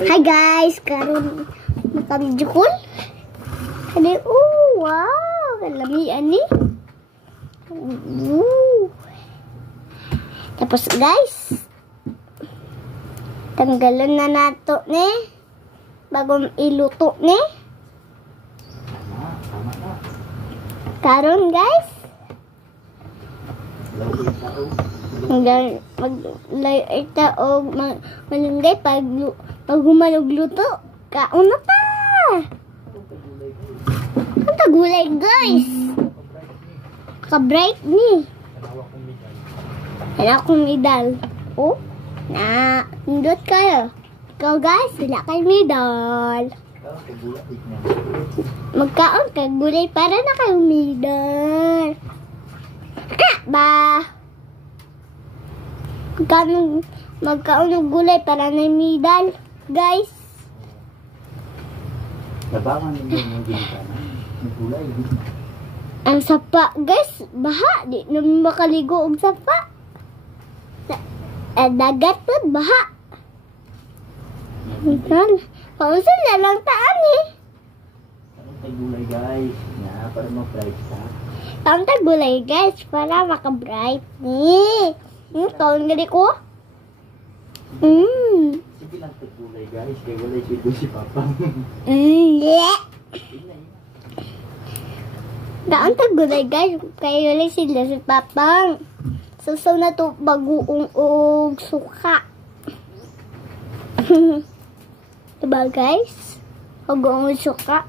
Hi guys, karon makamidyo ko. Kani wow, kalamian ni. Tapos guys, tanggalan na nato ni bagong iluto ni. Karon guys, maglay ita og malunggay pag humanog luto. Kauna pa. Ang tagulay guys. Ka-bright ni. Wala akong medal. Oh, na pindot kayo. Ikaw guys, wala kay medal. Magkaon kag gulay para na kayo medal. Ba? Magkaon ng gulay para na medal, guys. Labangan ninyo yung ginitana. May gulay. Ang sapa, guys. Baha. Di naman makaligo og sapa. Dagat po, baha. Pausan na lang taan eh. Anong tay gulay guys? Na, para ma-bright ka. Ang gulay guys, para maka-bright ni. Kaon gali ko. Sige lang tay gulay guys. Kaya walay sido si Papa. Yeah. Kaon gulay guys. Kaya wala sila si Papang. Susaw na to bagoong og suka. Diba guys? Bagoong og suka.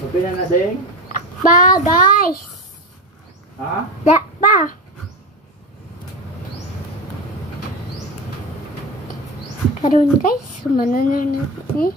Okay na ding? Pa guys. Ha? Da pa. Karon guys, sumano na natin eh.